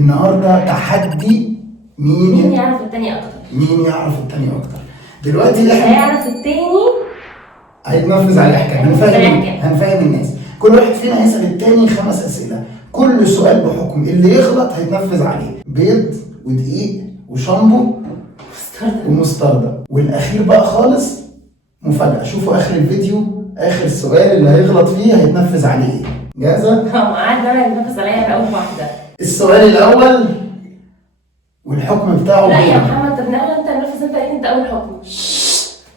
النهارده تحدي مين يعرف التاني اكتر. مين يعرف التاني اكتر. دلوقتي اللي احنا هيعرف التاني هيتنفذ عليه احكام. هنفهم الناس. كل واحد فينا هيسال التاني 5 اسئله، كل سؤال بحكم، اللي يغلط هيتنفذ عليه بيض ودقيق وشامبو ومستردة. والاخير بقى خالص مفاجاه. شوفوا اخر الفيديو، اخر السؤال اللي هيغلط فيه هيتنفذ عليه ايه. جاهزه؟ قاعد انا يتنفذ عليا في اول واحده. السؤال الاول والحكم بتاعه لا يا محمد، طب نعمل انت ننفذ انت اول حكم.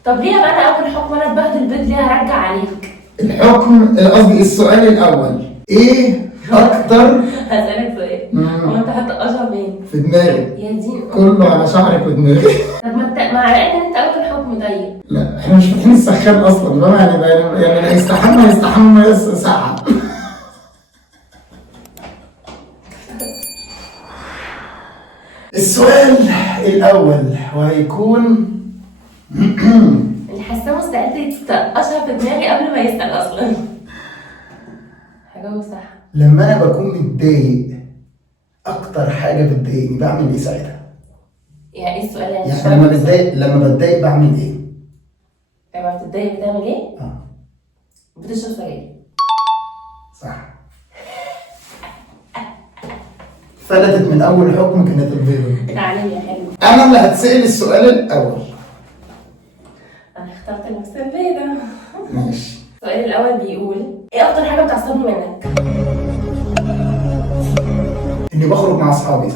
طب ليه بقى انا اول حكم وانا اتبهدل البيض؟ ليه هرجع عليك؟ الحكم قصدي السؤال الاول ايه اكتر. هسألك سؤال، هو انت هتقشر مين؟ في دماغي يا دين كله على شعرك ودماغي. طب ما انت مع انت اول حكم طيب. لا احنا مش فاتحين السخان اصلا بقى، يعني يستحمى ساعة. السؤال الاول وهيكون اللي حاساه مستعد يتقشر في دماغي قبل ما يسأل اصلا. هجاوب صح. لما انا بكون متضايق اكتر حاجه بتضايقني بعمل ايه ساعتها؟ يعني ايه السؤال؟ يعني لما بتضايق بعمل ايه؟ لما بتتضايق بتعمل ايه؟ بتشرب سجاير. صح. فلتت من اول حكم كانت البيضه. عليا حلو. انا اللي هتسأل السؤال الاول. انا اخترت نفس البيضه. ماشي. السؤال الاول بيقول ايه اكتر حاجه بتعصبني منك؟ اني بخرج مع اصحابي.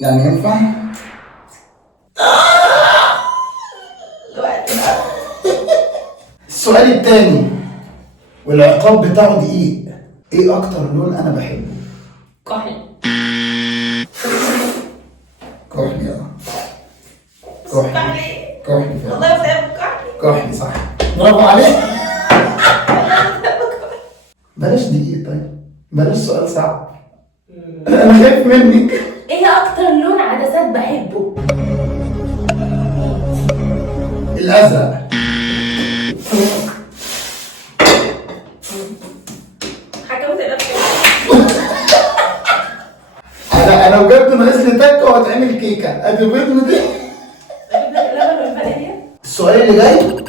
يعني ينفع؟ السؤال الثاني والعقاب بتاعه دقيق. ايه اكتر لون انا بحبه؟ كحل. كحلي. كحلي فعلا. والله بسبب كحلي. كحلي صح. برافو عليك. بلاش دقيق طيب، بلاش سؤال صعب. انا خايف منك. ايه اكتر لون عدسات بحبه؟ الازرق. حكمت نفسي. انا بجد ناقص لي تكه وهتعمل كيكه. ادي بيض ودي. السؤال اللي جاي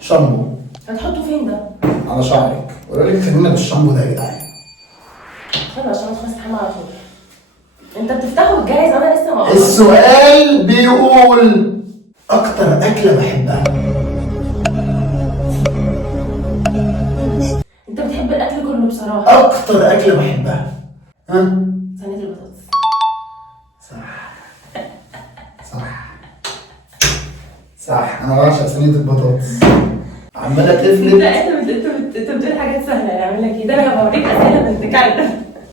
شامبو. هتحطه فين ده؟ على شعرك. وقالوا لك خلينا بالشامبو ده يا جدعان. خلاص عشان تخلص تحمل على طول. انت بتفتحه وتجهز، انا لسه ما السؤال بيقول اكتر اكله بحبها. انت بتحب الاكل كله بصراحه. اكتر اكله بحبها صينيه البطاطس. صح. انا بعشق صينيه البطاطس. عماله تفلت. انت بتقول حاجات سهله. اعمل لك ايه؟ ده انا بوريك اسئله بنت كلب.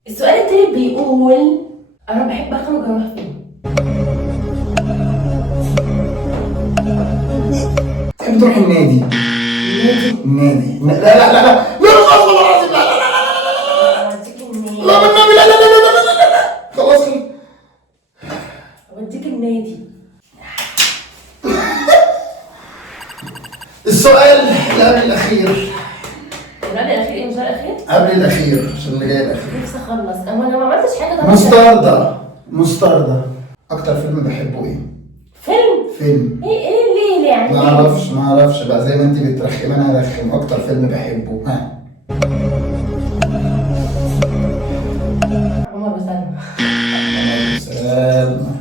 السؤال التالت بيقول انا بحب اخرج اروح فين؟ تحب تروح النادي. النادي. لا لا لا لا لا اوديك النادي. لا والنبي لا لا لا لا لا لا. خلاص. اوديك النادي. السؤال اللي قبل الاخير. قبل الاخير ايه؟ مش الاخير؟ قبل الاخير عشان اللي جاي الاخير. نفسي اخلص. انا ما عملتش حاجه طبعا. مستردة. اكتر فيلم بحبه ايه؟ فيلم. ليه يعني؟ ما اعرفش بقى، زي ما انت بترخم انا هرخم. اكتر فيلم بحبه عمر وسلمى. سلمى.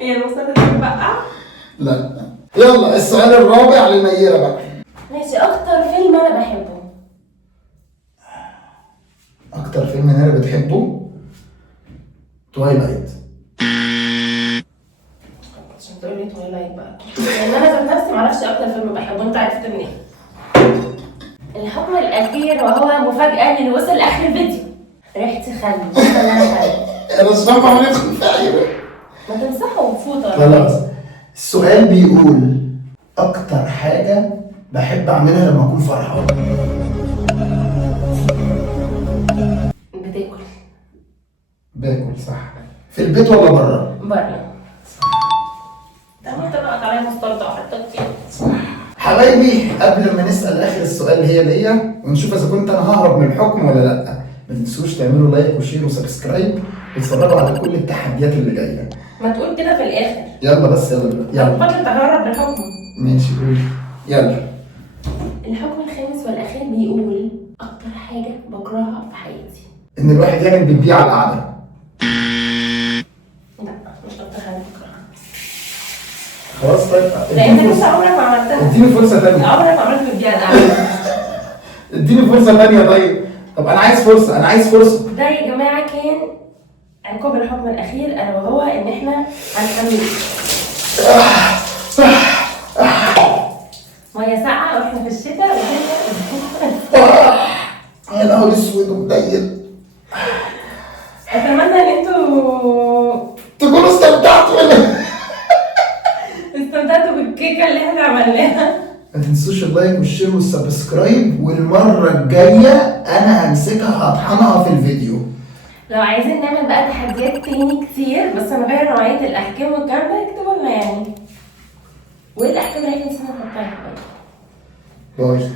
هي المسلسل بتبقى؟ لا. يلا السؤال الرابع للنيرة بقى. ماشي. اكتر فيلم انا بحبه. اكتر فيلم نيرة بتحبه تويلايت. عشان تقول لي تويلايت بقى، لان انا ذات نفسي معرفش اكتر فيلم بحبه. انت عرفت منين؟ الحكم الاخير وهو مفاجاه اللي وصل لاخر الفيديو. ريحتي خل. انا مش فاهم عمال يدخل في عينه. ما تمسحه وفوطه. خلاص. السؤال بيقول اكتر حاجه بحب اعملها لما اكون فرحان. بتاكل. باكل صح. في البيت ولا بره؟ بره. ده ما طلعت عليا مستردة وحطيت فيها. حبايبي قبل ما نسال اخر السؤال هي ليا ونشوف اذا كنت انا ههرب من الحكم ولا لا، ما تنسوش تعملوا لايك وشير وسبسكرايب وتتفرجوا على كل التحديات اللي جايه. ما تقول كده في الاخر. يلا بس يلا يلا. فترة تهرب بالحكم. ماشي قولي يلا. الحكم الخامس والاخير بيقول اكتر حاجة بكرهها في حياتي. ان الواحد يعمل بيبي على القعده. لا مش اكتر حاجة بكرهها. خلاص طيب لان انت عمرك ما عملتها. اديني فرصه ثانيه. عمرك ما عملت بيبي على القعدة. اديني فرصه ثانيه طيب. طب انا عايز فرصه، انا عايز فرصه. ده يا جماعة كان عقاب الحكم الأخير ألا وهو إن إحنا هنحمل مية ساقعة وإحنا في الشتاء يا نهار اسود ومنيل. أتمنى إن انتوا تكونوا استمتعتوا استمتعتوا بالكيكة اللي إحنا عملناها. ما تنسوش اللايك والشير والسبسكرايب، والمره الجايه انا همسكها هطحنها في الفيديو. لو عايزين نعمل بقى تحديات تاني كتير بس نغير نوعية الأحكام والكلام ده اكتبوا لنا يعني. وإيه الأحكام اللي إحنا نسينا نحطها؟ باي.